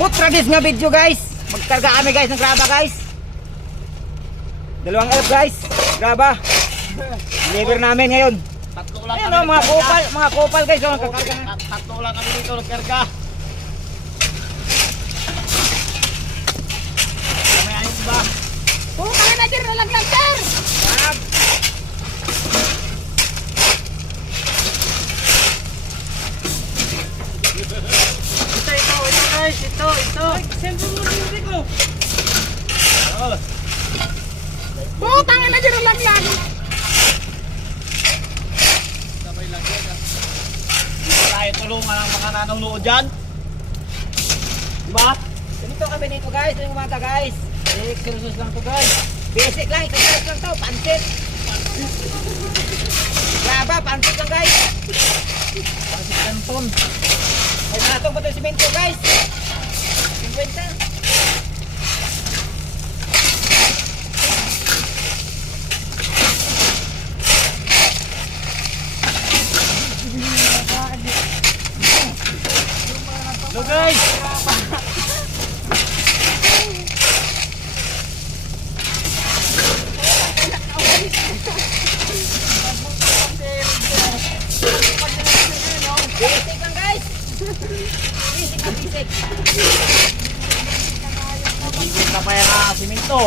Putradis nga video guys. Magkarga kami guys ng graba guys. 2 elf guys. Graba. Deliver namin ngayon. Tatlo lang Ayan o, mga kupal guys. Oh, kakarga na. Tatlo lang kami dito nagkarga. Kami ayos ba? Kaya na dyan, nalaglag sir. Ito guys, ito. Siyempre mo na yung ko. Kaya na dyan, nalaglag. Sabay lang yan. Hindi pa tayo tulungan ang mga nanonood dyan. Diba? Ganito kami nito guys. Yung umaga guys. Exercise lang to guys. Basic lang. Exercise lang to. Pansit. Graba. Pansit lang guys. Pansit kanton. May natong pa ito simento guys. 50. Hello guys! Basic lang guys. Basic lang basic. Nagigit na pa yung simento.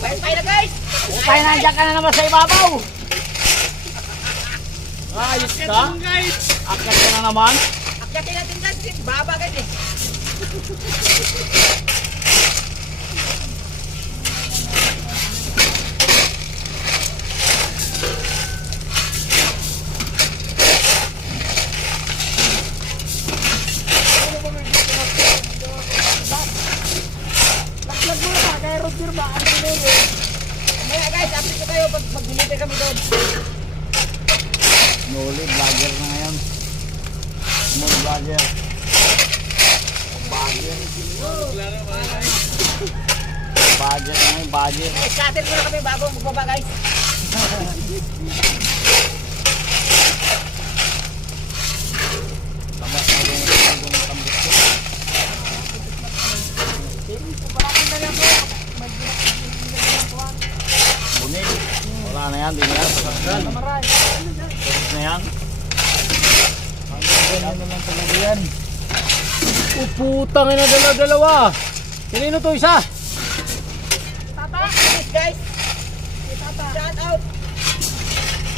Bye na guys. Tayo nandiyan ka na naman sa ibabaw. Ayos ka? Akyat ka na naman. Akyatin natin guys. Baba guys eh. Laglag mo na, kaya Roger ba? Ano nilo? Mamaya guys, update ko kayo pag mag-deliver kami doon. Noli, vlogger na ngayon. Small vlogger. Vlogger. Vlogger na ngayon, vlogger. Scatter muna kami bago magbaba guys. Tambas na yung tambas ko. Bunig. Wala na yan, di na yan. Tapos na yan. Hanggang na lang talaga yan. Putang ina, dalawa. Sinino to isa? Tata, guys. Shout out.